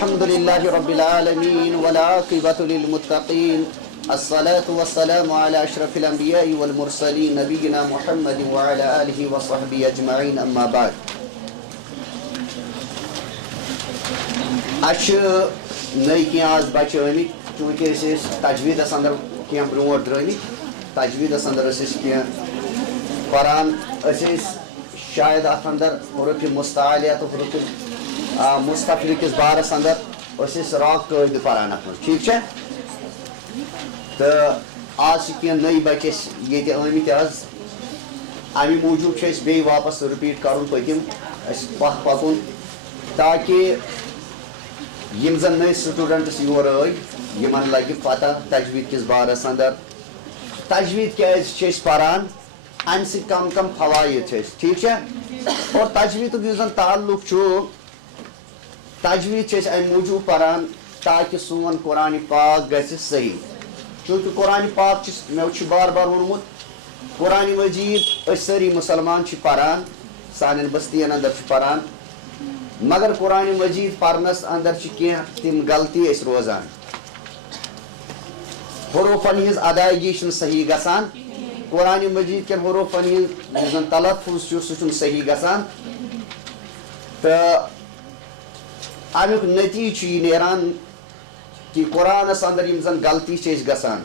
الحمد لله رب العالمين والعاقبة للمتقين الصلاة والسلام على أشرف الأنبياء والمرسلين نبينا محمد وعلى آله وصحبه أجمعين أما بعد. نئی کی آز بچی چونکہ تجویدس اندر کی برو درمت تجویدس اندر کی قرآن شاید ات اندر حروف مستعلیہ تو حروف مستفلی کس بارس اندر راک قاعدہ پران ات من ٹھیک ہے تو آج کی نئی بچے یہ آمت آز امی موجود بی واپس رپیٹ کرن پتم پتھ پکن تاکہ یم زن نئی سٹوڈنٹس یور یمن لگہ پتہ تجوید کس بارس اندر تجوید کیاز پران ام سی کم کم فوائد ٹھیک ہے اور تجوید یس تعلق تجوید ام موجود پران تاکہ سون قرآن پاک گژھِ صحیح چونکہ قرآن پاک مے بار بار وونمت قرآن مجید ساری مسلمان پران سان بستین اندر پران مگر قرآن مجید پرنس اندر کی تم غلطی روزان حروفن ہز ادائیگی صحیح گژھان قرآن مجید کن حروفن ہز تلفظ سہ صحیح گژھان تو امیک نتیجہ یہ نیران کہ قرآنس اندر یم زن غلطی گژھان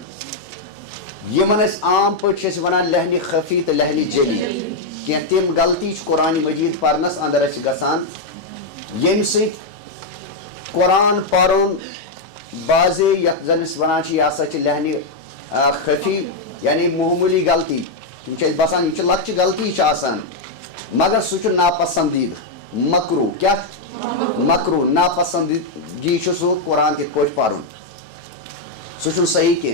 یمن عام پٲٹھۍ ونان لہنِ خفی تو لہنِ جلی کی تم غلطی قرآن مجید پرنس اندر گژھان یم سۭتۍ قرآن پرن بازے یتھ زن ونان یہ ہسا لہنِ خفی یعنی معمولی غلطی یم باسان یہ لکچہ غلطی مگر سہ ناپسندیدہ مکرو کیا مکرو ناپسندیدگی سہ قرآن تھ پہ پرن سہ صحیح کی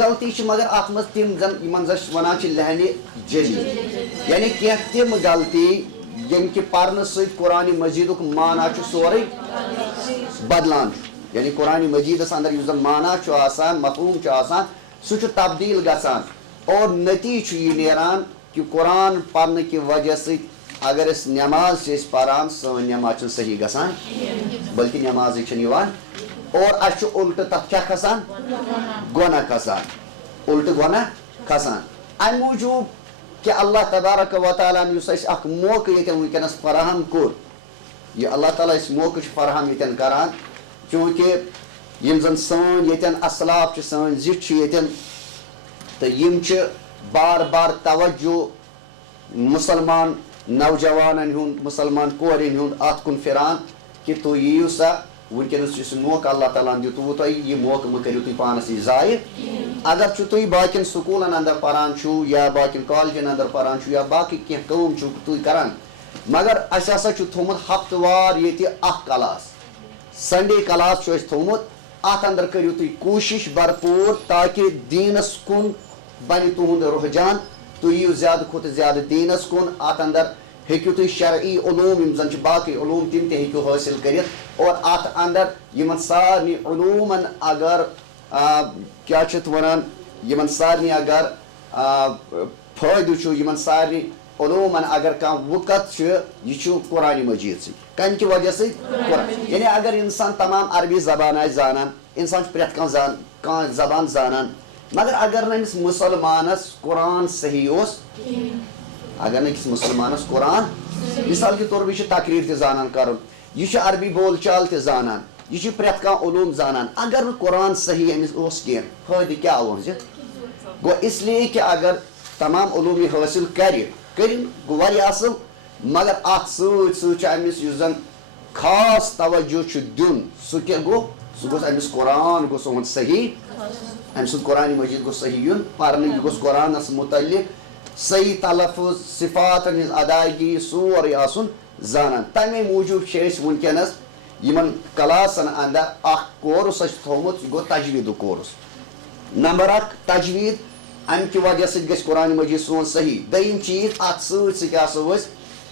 غلطی مگر ات مز تم زن ونان لہنِ جلی یعنی کی تم غلطی یم کہ پرن ست قرآن مجید معنی سورے بدلان یعنی قرآن مجیدس اندر اس زن معنی مفہوم سہ تبدیل گژھان اور نتیجہ یہ نیران کہ قرآن پرنے کی وجہ سے اگر اس نماز پران سن نماز صحیح گژھان بلکہ نماز اور اس الٹ تک کیا کھسان گناہ کھسان الٹ گناہ کھسان ام موجود کہ اللہ تبارک و تعالیٰ اس اخ موقع یتن ونکس فراہم کور یہ اللہ تعالیٰ اس موقع فراہم یتن کران چونکہ یم زن سن یتن اسلاف سن زٹھ یتن تو یم بار بار توجہ مسلمان نوجوانن ہند مسلمان کورن ہند ات کن پھران کہ تھی ییو سا ونکس موقع اللہ تعالیٰ دتو تہ یہ موقع مہ کرو تھی پانس یہ ضائع اگر تھی باقین سکولن اندر پران یا باقین کالجن اندر پران یا باقی کی کام تھی کران مگر اس ہسا تھومت ہفتہ وار یہ اخ کلاس سنڈے کلاس تھومت ات اندر کرو تھی کوشش بھرپور تاکہ دینس کن بن تہد رحجان تھی یو زیادہ کھت زیادہ دینس کن ات اندر ہیکو تھی شرعی علوم یم زن باقی علوم تم تہ ہیکو حاصل کرت اور ات اندر یمن سارنی علومن اگر کیا ونان یمن سارنی اگر فائدہ یمن سارنی علومن اگر کم وقت یہ قرآن مجید سی کم کی وجہ سے یعنی اگر انسان تمام عربی زبان زانان انسان پریت کان زبان زانان مگر اگر نمس مسلمانس قرآن صحیح اس اگر نکس مسلمانس قرآن مثال کے طور پر یہ تقریر تہ زانان کرن یہ عربی بول چال تہ زانان یہ پریت کان علوم زانان اگر قرآن صحیح امس کی فائدہ کیا گو اس لیے کہ اگر تمام علوم حاصل کرن گو واریاہ اصل مگر ات ست امس زن خاص توجہ دن سہ کیا گو سہ گوس امس قرآن گوس اہد صحیح ام سند قرآن مجید گوس صحیح یون پرنے یہ گوس قرآنس متعلق صحیح تلفظ صفات ہز ادائیگی سورے آسن زانان تمے موجود ونکس یمن کلاسن اندر اخ کورس تھومت گو تجوید کورس نمبر 1 تجوید ام کی وجہ سے گژھِ قرآن مجید سون صحیح دویم چیز ات ست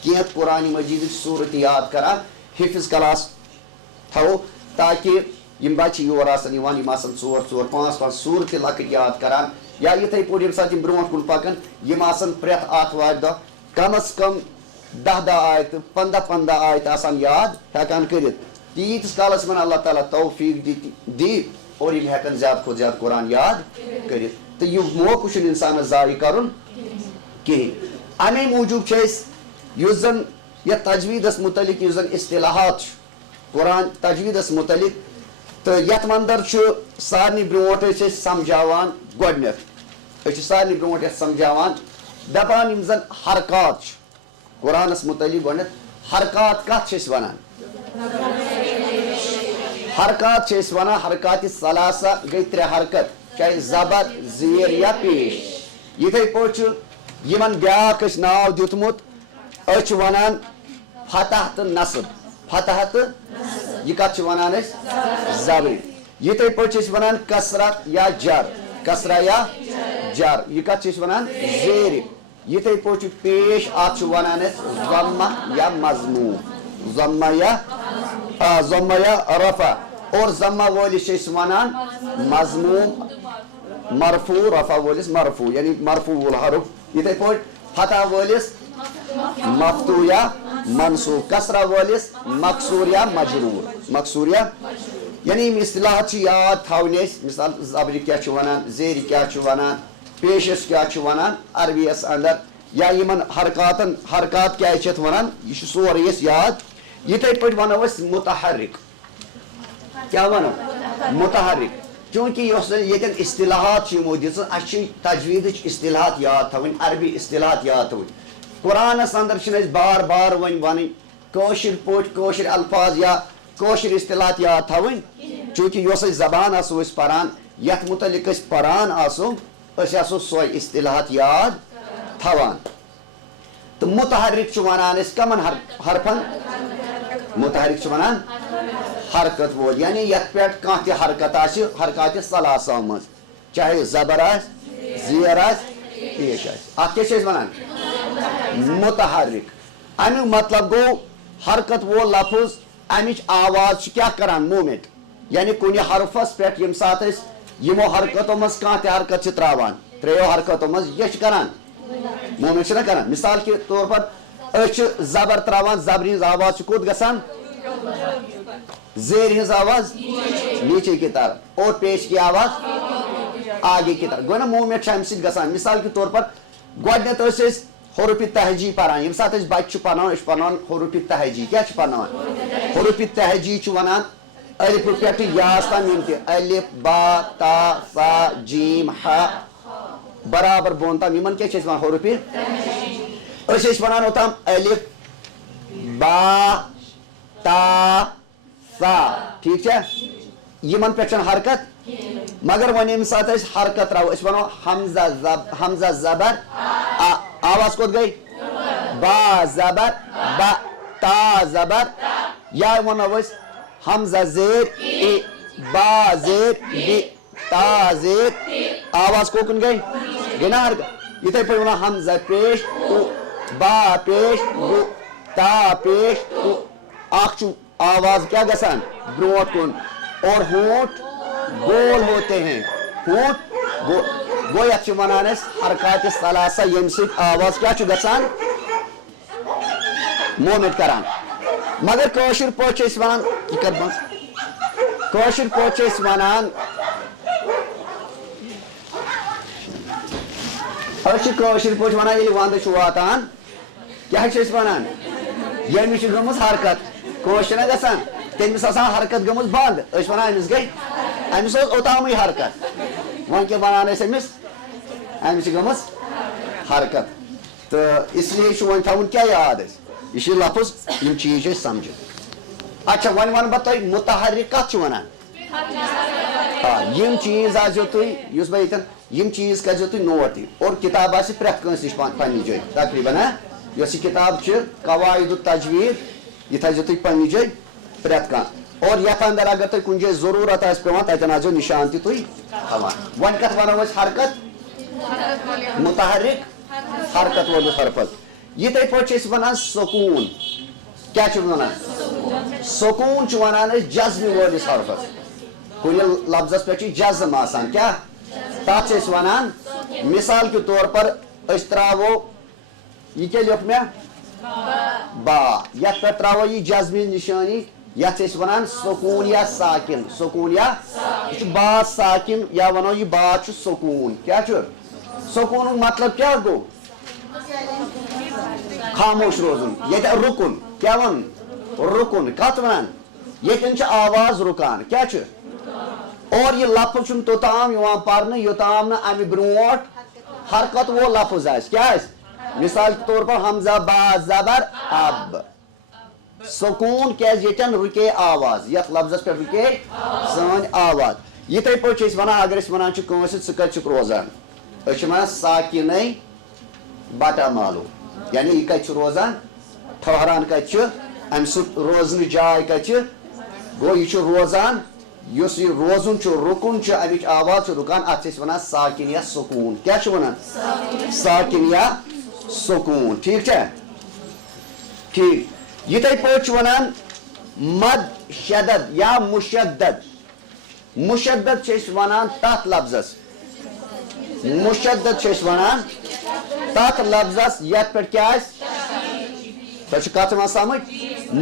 کی قرآن مجید صورت یاد کران حفظ کلاس تھو تاکہ یم بچہ یور آسن یوان یم آسن 4 5 صورت لکٹ یاد کران یا اتھے پٲٹھۍ ییٚمہِ ساتہٕ یم برونٛٹھ کُن پکان یم آسن پرٛٮ۪تھ آتھوارِ دۄہ کم از کم 10 آیتہٕ 15 آیتہٕ آسان یاد ہٮ۪کان کٔرِتھ تیتس کالس من اللہ تعالیٰ توفیق دی اور یم ہیکن زیادہ کھوتہ زیادہ قرآن یاد کرت تو یہ موقع چھُنہٕ انسانس ضایع کرن کہین امی موجوب اس زن یا تجویدس متعلق اس زن اصطلاحات قرآن تجویدس متعلق تو یت مندر سارنی برونٹ سمجھاوان گۄڈنیتھ سارنی برونٹ یتھ سمجھاوان دپان یم زن حرکات قرآنس متعلق گۄڈنیتھ حرکات کتھ ونان حرکات ونان حرکات ثلاثہ گئی ترے حرکت چاہے زبر زیر یا پیش یتھے پٲٹھۍ یمن بیاکھ ناو دیُتمُت ونان فتح تو نصب فتح تو یہ کت ونان زبر یتھے پٲٹھۍ ونان کثرت یا جر کسرہ یا جر یہ کت ونان زیر یتھے پٲٹھۍ پیش ات ونان ضمہ یا مضموم ضمہ یا رفع اور ضمہ وولس ونان مضموم مرفوع رفع وولس مرفوع یعنی مرفوع الحرف یتھے پٲٹھۍ فتح وولس مفتوح یا منصوب کسرہ وولس مکسور یا مجرور یعنی اصطلاحات یاد تھاون مثال زبر کیا ونان زیر کیا ونان پیشس کیا ونان عربی یس اندر یا یمن حرکات کیا ونان یہ سورے یاد یتھے پٲٹھۍ ونو متحرک کیا ونو متحرک چونکہ یتن اصطلاحات یمو دژ اچھی تجوید اصطلاحات یاد تھاون عربی اصطلاحات یاد تھاون قرآنس اندر چھن بار بار ون کٲشِر پٲٹھۍ کٲشِر الفاظ یا کٲشِر اصطلاحات یاد تھاون چونکہ یۄس زبان آسو پران یتھ متعلق پران آسو سوے اصطلاحات یاد تھاوان تو متحرک ونان کمن حرفن متحرک ونان حرکت وول یعنی یت پہ کانٛہہ تہِ حرکت حرکات ثلاثہ مز چاہے زبر زیر پیش ات کیا ونان متحرک امیک مطلب گو حرکت وول لفظ امچ آواز کیا کران مومنٹ یعنی کن حرفس پہ یم سات یمو حرکتوں مز کانٛہہ تہِ حرکت تراوان تریو حرکتوں مز یہ کران مومنٹ کران مثال کے طور پر زبر تراوان زبر ہز آواز کوت گژھان زیر ہز آواز نیچے کی طرف اور پیش کی آواز آگے کی طرف گو نا مومنٹ ام سی گژھان مثال کے طور پر گۄڈنیتھ حروف تہجی پران یم سات بچہ پرنان حروف تہجی کیا پرنان حروف تہجی ونان الف پہ یاس تام یم تہ الف با تا سا جیم ح برابر بون تام یمن کیا ونان حروف ونان اوتام الف با تا سا ٹھیک یمن پہ حرکت مگر ون یم سات حرکت ترو ونو حمزہ زبر آواز کوت گئی با زبر با تا زبر یا ونو حمزہ زیر با زیر بی تا زیر آواز کوکن گئی نا حرکت یتھے پہ ونو حمزہ پیش با پیش تا پیش اخ آواز کیا گسان بروٹ کن اور ہونٹ گول ہوتے ہیں ہونٹ گو یت ونان حرکات ثلاثہ یم سۭتۍ آواز کیا گسان مومنٹ کران مگر کٲشِر پٲٹھۍ چھِ ونان یہ کر بند کٲشِر پٲٹھۍ چھِ ونان کٲشِر پٲٹھۍ ونان ییٚلہِ ونٛدٕ چھُ واتان کیٛاہ چھِ أسۍ ونان ییٚمِس چھِ گٔمٕژ حرکت کٲنٛسہِ چھِنہ گژھان تٔمِس آسان حرکت گٔمٕژ بنٛد أسۍ ونان أمِس گٔے أمِس ٲس اوٚتامٕے حرکت وۄنۍ کیٛاہ ونان أسۍ أمِس أمِس چھِ گٔمٕژ حرکت تہٕ اسلیے چھُ وۄنۍ تھاوُن کیٛاہ یاد اَسہِ یہِ چھِ لفظ یِم چیٖز چھِ أسۍ سمجھٕنۍ اچھا وۄنۍ ونہٕ بہٕ تۄہہِ متحرک کتھ چھِ ونان یم چیٖز آسیو تُہۍ یُس بہٕ ییٚتٮ۪ن یم چیٖز کٔرزیو تُہۍ نوٹ تہِ اور کِتاب آسہِ پرٛٮ۪تھ کٲنٛسہِ نِش پننہِ جایہِ تقریٖبن یۄس یہِ کِتاب چھِ قواعد التجوید یہ تھٲیزیو تُہۍ پننہِ جایہِ پرٛٮ۪تھ کانٛہہ اور یتھ اندر اگر تۄہہِ کُنہِ جایہِ ضروٗرت آسہِ پیٚوان تتٮ۪ن آسیو نِشان تہِ تُہۍ تھاوان وۄنۍ کتھ ونو أسۍ حرکت متحرک حرکت وٲلِس حرفس یِتھے پٲٹھۍ چھِ أسۍ ونان سکوٗن کیٛاہ چھِ ونان سکوٗن چھِ ونان أسۍ جزمہِ وٲلِس حرفس کُنہِ لفظس پٮ۪ٹھ چھِ جزم آسان کیٛاہ تتھ چھِ أسۍ ونان مثال کے طور پر أسۍ تراوو یہ کیا لیوکھ مےٚ با یتھ پٮ۪ٹھ تراوو یہ جزمہِ نشانی یتھ أسۍ وَنان سکوٗن یا ساکِن سکوٗن یا یہِ چھُ باز ساکِن یا وَنو یہِ باز چھُ سکوٗن کیٛاہ چھُ سکوٗنُک مطلب کیٛاہ گوٚو خاموش روزُن ییٚتہِ رُکُن کیٛاہ وَنُن رُکُن کَتھ وَنان ییٚتٮ۪ن چھِ آواز رُکان کیٛاہ چھُ اور یہِ لفظ چھُنہٕ توٚتام یِوان پَرنہٕ یوٚتام نہٕ اَمہِ برونٛٹھ حرکت وول لفظ آسہِ کیٛاہ آسہِ مِثال کے طور پر حمزہ با زبر اب سکوٗن کیٛازِ ییٚتٮ۪ن رُکے آواز یتھ لفظس پٮ۪ٹھ رُکے سٲنۍ آواز یِتھٕے پٲٹھۍ چھِ أسۍ وَنان اگر أسۍ وَنان چھِ کٲنٛسہِ ژٕ کَتہِ چھُکھ روزان أسۍ چھِ وَنان ساکِنَے بٹا مالوٗ یعنی یہِ کَتہِ چھُ روزان ٹھٔہران کَتہِ چھُ اَمہِ سُنٛد روزنٕچ جاے کَتہِ چھِ گوٚو یہِ چھُ روزان یُس یہِ روزُن چھُ رُکُن چھُ اَمِچ آواز چھِ رُکان اَتھ چھِ أسۍ وَنان ساکِن یا سکوٗن کیٛاہ چھِ وَنان ساکِن یا سکوٗن ٹھیٖک چھا ٹھیٖک یِتھٕے پٲٹھۍ چھِ وَنان مد شدد یا مُشدد مُشدد چھِ أسۍ وَنان تَتھ لفظس مُشدد چھِ أسۍ وَنان تَتھ لفظس یتھ پٮ۪ٹھ کیٛاہ آسہِ تۄہہِ چھِ کتھ یِوان سمجھ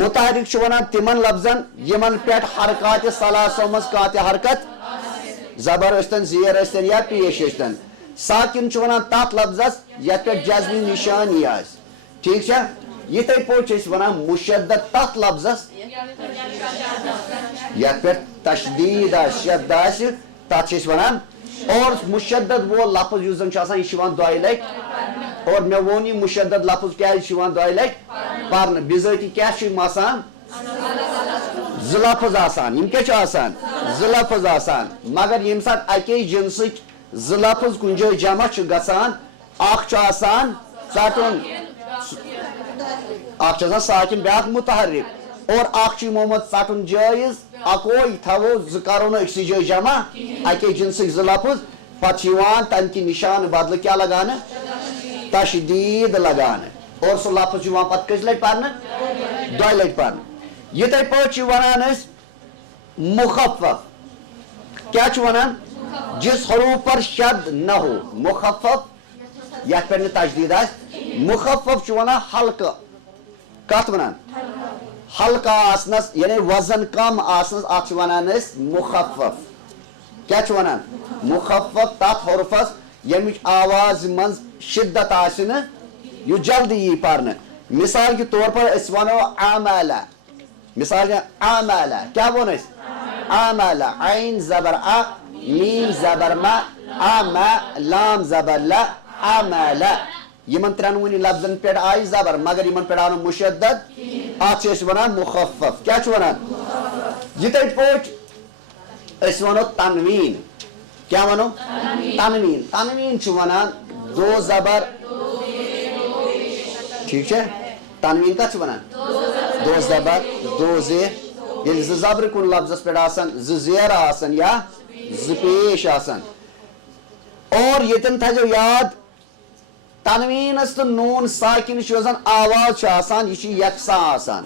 مُتحرِک چھُ وَنان تِمن لفظن یِمن پٮ۪ٹھ حرکاتِ ثلاثو منٛز کانٛہہ تہِ حرکت زبر ٲسۍتن زیر ٲسۍتن یا پیش ٲسۍتن ساکِن چھُ وَنان تَتھ لفظس یتھ پٮ۪ٹھ جزمٕچ نِشٲنی آسہِ ٹھیٖک چھا یِتھٕے پٲٹھۍ چھِ أسۍ وَنان مُشدد تَتھ لفظس یتھ پٮ۪ٹھ تشدیٖد آسہِ شد آسہِ تتھ چھِ أسۍ وَنان اور مُشدد وول لفظ یُس زن چھُ آسان یہِ چھُ یِوان دۄیہِ لٹہِ اور مےٚ ووٚن یہِ مُشدد لفظ کیٛازِ چھُ یِوان دۄیہِ لٹہِ پرنہٕ بِذٲتی کیٛاہ چھُ یِم آسان زٕ لفظ آسان یِم کیٛاہ چھِ آسان زٕ لفظ آسان مگر ییٚمہِ ساتہٕ اَکے جنسٕکۍ زٕ لفظ کُنہِ جایہِ جمع چھِ گژھان اکھ چھُ آسان ژٹُن اکھ چھُ آسان ساکِن بیٛاکھ مُتحرِک اور اکھ چھُ یِمو منٛز ژٹُن جٲیز اکوے تھاوو زٕ کرو نہٕ أکسٕے جایہِ جمع اَکے جنسٕکۍ زٕ لفظ پتہٕ چھِ یِوان تمہِ کہِ نِشانہٕ بدلہٕ کیٛاہ لگاونہٕ تشدیٖد لگاونہٕ اور سُہ لفظ چھُ یِوان پتہٕ کٔژِ لٹہِ پرنہٕ دۄیہِ لٹہِ پرنہٕ یِتھٕے پٲٹھۍ چھِ وَنان أسۍ مُخفف کیٛاہ چھُ وَنان جس حروف پر شد نہ ہو مُخفف یتھ پٮ۪ٹھ نہٕ تشدیٖد آسہِ مُخفف چھُ وَنان ہلکہٕ کتھ وَنان ہلکہٕ آسنس یعنی وزن کم آسنس اَتھ چھِ وَنان أسۍ مُخفف کیٛاہ چھُ وَنان مُخفف تتھ حرفس ییٚمِچ آوازِ منٛز شِدت آسہِ نہٕ یُس جلدی یی پرنہٕ مِثال کے طور پر أسۍ وَنو عملہ مثال عملہ کیٛاہ ووٚن اَسہِ عملہ عین زبر ا میٖم زبر ما ام لام زبر ل عملہ یِمن ترٛٮ۪نوٕنی لفظن پٮ۪ٹھ آیہِ زبر مگر یِمن پٮ۪ٹھ آو نہٕ مُشدد اتھ چھِ أسۍ وَنان مُخفف کیٛاہ چھُ وَنان یِتھٕے پٲٹھۍ أسۍ وَنو تنویٖن کیٛاہ وَنو تنویٖن تنویٖن چھُ وَنان دو زبر ٹھیٖک چھا تنویٖن کتھ چھِ وَنان دو زبر دو زیر ییٚلہِ زٕ زبرٕ کُنہِ لفظس پٮ۪ٹھ آسان زٕ زیر آسان یا زٕ پیش آسان اور ییٚتٮ۪ن تھٲیزیو یاد تنویٖنس تہٕ نوٗن ساکِنٕچ یۄس زن آواز چھِ آسان یہِ چھِ یکساں آسان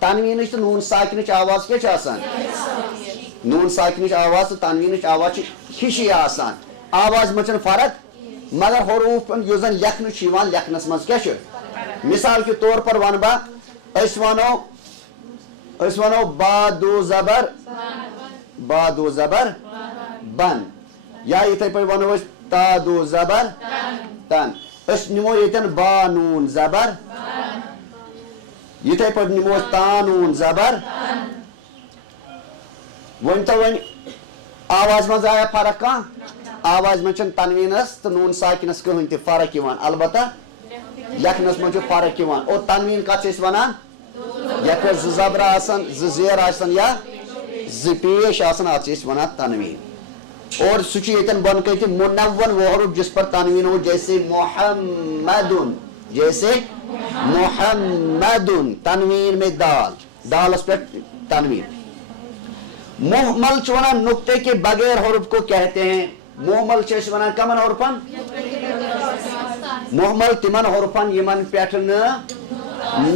تنویٖنٕچ تہٕ نوٗن ساکِنٕچ آواز کیٛاہ چھِ آسان نوٗن ساکِنٕچ آواز تہٕ تنویٖنٕچ آواز چھِ ہِشی آسان آوازِ منٛز چھنہٕ فرق مگر حروٗفن یُس زن لیکھنہٕ چھُ یِوان لیکھنس منٛز کیٛاہ چھُ مثال کے طور پر ونہٕ بہٕ أسۍ وَنو بادو زبر بن یا یِتھٕے پٲٹھۍ وَنو أسۍ تادو زبر تن أسۍ نِمو ییٚتٮ۪ن بانوٗن زبر یِتھٕے پٲٹھۍ نِمو أسۍ تانوٗن زبر ؤنۍتو وۄنۍ آوازِ منٛز آیا فرق کانٛہہ آوازِ منٛز چھنہٕ تنویٖنس تہٕ نوٗن ساکِنس کٕہٕنۍ تہِ فرق یِوان البتہ لیکھنس منٛز چھُ فرق یِوان اور تنویٖن کتھ چھِ أسۍ وَنان یتھ پٮ۪ٹھ زٕ زبر آسان زٕ زیر آسان یا زٕ پیش آسان اتھ چھِ أسۍ وَنان تنویٖن اور سُہ چھُ ییٚتٮ۪ن بۄنہٕ کَنۍ تہِ مُنوّن وہ حروف جس پر تنویٖن ہو جیسے محمدُن تنویٖن میں دالس پٮ۪ٹھ تنویٖن محمل چھُ وَنان نُقطے کے بغیر حروف کو کہتے ہیں محمل چھِ أسۍ وَنان کمن حروفن محمل تِمن حروفن یِمن پٮ۪ٹھ نہٕ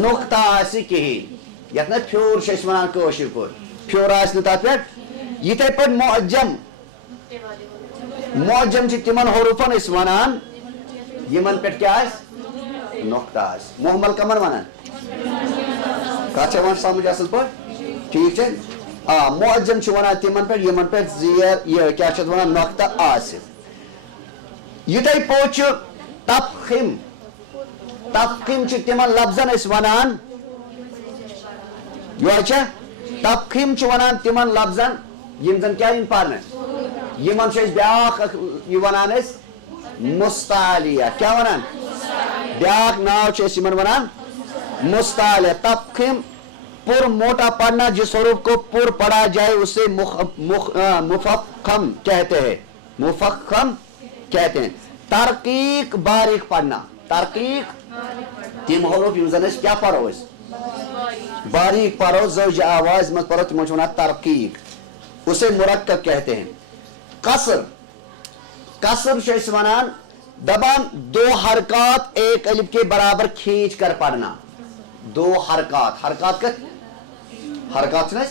نُقطہٕ آسہِ کِہیٖنۍ یتھ نہ پھیوٗر چھِ أسۍ وَنان کٲشِر پٲٹھۍ پھیوٗر آسہِ نہٕ تتھ پٮ۪ٹھ یِتھٕے پٲٹھۍ معجم چھِ تِمن حروفن أسۍ وَنان یِمن پٮ۪ٹھ کیٛاہ آسہِ نۄقطہٕ آسہِ محمل کمن وَنان کتھ چھِ یِوان سمجھ اصٕل پٲٹھۍ ٹھیک ہے معجم چھُ وَنان تِمن پٮ۪ٹھ یِمن پٮ۪ٹھ زیر یہِ کیٛاہ چھِ اَتھ وَنان نۄقطہٕ آسہِ یِتھَے پٲٹھۍ چھُ تفخم تفخم چھِ تِمن لفظن أسۍ وَنان یورٕ چھا تفخم چھِ وَنان تِمن لفظن یِم زن کیٛاہ یِن پرنہٕ یِمن چھِ أسۍ بیٛاکھ اکھ یہِ وَنان أسۍ مستعلیہ کیٛاہ وَنان بیٛاکھ ناو چھِ أسۍ یِمن وَنان مستعلیہ تفخم پر موٹا پڑھنا جس حروف کو پر پڑھا جائے اسے مفخم کہتے ہیں مفخم کہتے ہیں ترقیق باریک پڑھنا ترقیق تم حروف یم زن کیا پڑھو باریک پڑھو زوج آواز میں پڑھو تمہیں وَنان ترقیق اسے مرکب کہتے ہیں قصر قصر چھِ أسۍ وَنان دپان دو حرکات ایک الف کے برابر کھینچ کر پڑھنا دو حرکات حرکات کت حرکات چھِ نہ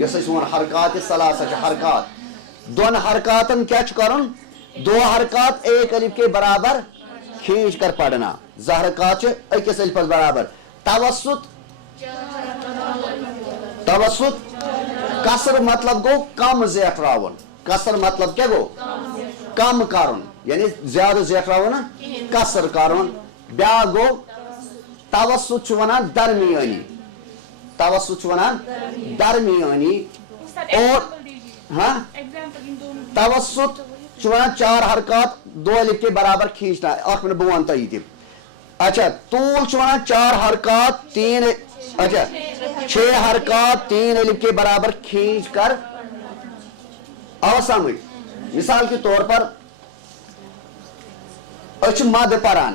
یۄس أسۍ وَنان حرکات ثلاثہ چھِ حرکات دون حرکاتن کیا چھُ کرُن دو حرکات ایک الف کے برابر کھینچ کر پڑھنا زٕ حرکات چھِ أکِس الفس برابر توسط توسط قصر مطلب گوٚو کم زیٹھراوُن قصر مطلب کیٛاہ گوٚو کم کرُن یعنی زیادٕ زیٹھراوُن نہٕ قصر کرُن بیٛاکھ گوٚو توسط چھُ وَنان درمیٲنی توسط چھُ وَنان درمیٲنی اور ہاں توسط چھُ وَنان چار حرکات دو الف کے برابر کھینچنا اکھ منٹ بہٕ وَنہٕ تۄہہِ یہِ تہِ اچھا طول چھُ وَنان چار حرکات تین اچھا چھ حرکات تین الف کے برابر کھینچ کر آو سمجھ مثال کے طور پر أسۍ چھِ مد پران